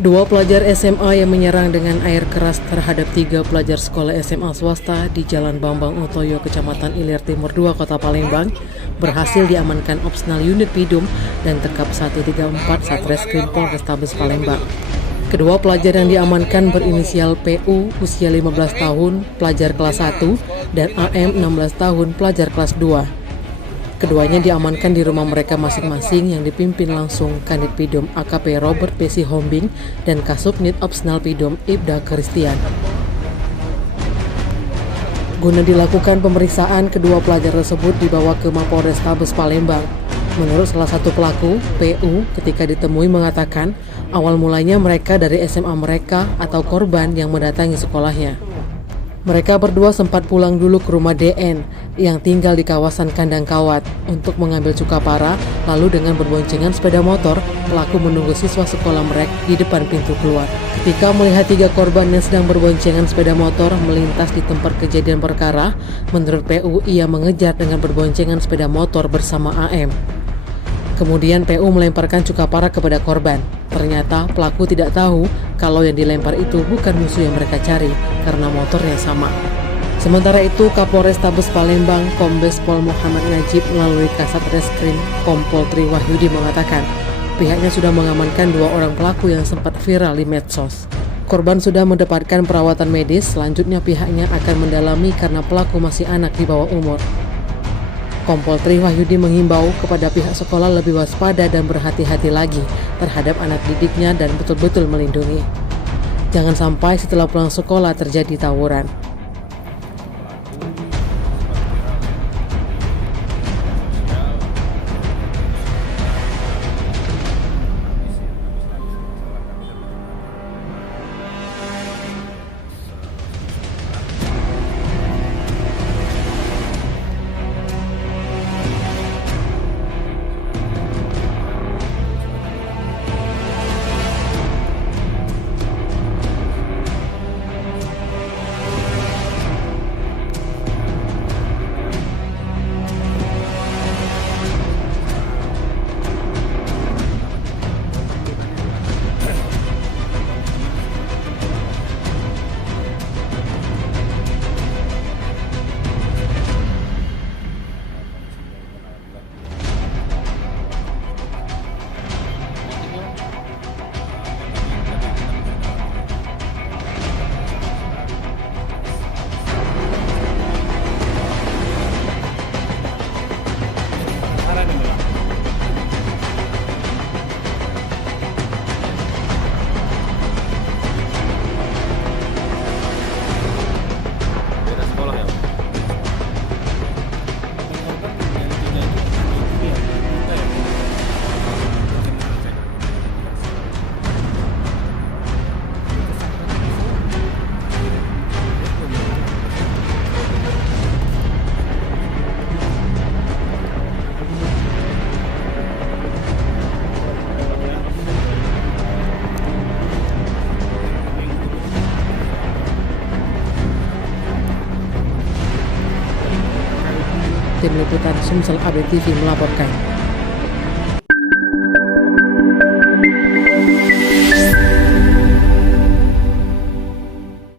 Dua pelajar SMA yang menyerang dengan air keras terhadap tiga pelajar sekolah SMA swasta di Jalan Bambang Utoyo, Kecamatan Ilir Timur 2, Kota Palembang, berhasil diamankan Opsnal Unit Pidum dan Tekap 134 Satreskrim Polrestabes Palembang. Kedua pelajar yang diamankan berinisial PU, usia 15 tahun, pelajar kelas 1, dan AM, 16 tahun, pelajar kelas 2. Keduanya diamankan di rumah mereka masing-masing yang dipimpin langsung Kanit Pidum AKP Robert P.C. Hombing dan Kasubnit Opsnal Pidum Ibda Christian. Guna dilakukan pemeriksaan, kedua pelajar tersebut dibawa ke Mapolrestabes Palembang. Menurut salah satu pelaku, PU, ketika ditemui mengatakan awal mulanya mereka dari SMA mereka atau korban yang mendatangi sekolahnya. Mereka berdua sempat pulang dulu ke rumah DN yang tinggal di kawasan Kandang Kawat untuk mengambil cukapara, lalu dengan berboncengan sepeda motor, pelaku menunggu siswa sekolah mereka di depan pintu keluar. Ketika melihat tiga korban yang sedang berboncengan sepeda motor melintas di tempat kejadian perkara, menurut PU ia mengejar dengan berboncengan sepeda motor bersama AM. Kemudian PU melemparkan cukapara kepada korban. Ternyata pelaku tidak tahu kalau yang dilempar itu bukan musuh yang mereka cari karena motornya sama. Sementara itu, Kapolrestabes Palembang Kombes Pol Muhammad Najib melalui Kasat Reskrim Kompol Tri Wahyudi mengatakan pihaknya sudah mengamankan dua orang pelaku yang sempat viral di medsos. Korban sudah mendapatkan perawatan medis, selanjutnya pihaknya akan mendalami karena pelaku masih anak di bawah umur. Kompol Tri Wahyudi menghimbau kepada pihak sekolah lebih waspada dan berhati-hati lagi terhadap anak didiknya dan betul-betul melindungi. Jangan sampai setelah pulang sekolah terjadi tawuran. Tim Liputan Sumsel Update TV melaporkan.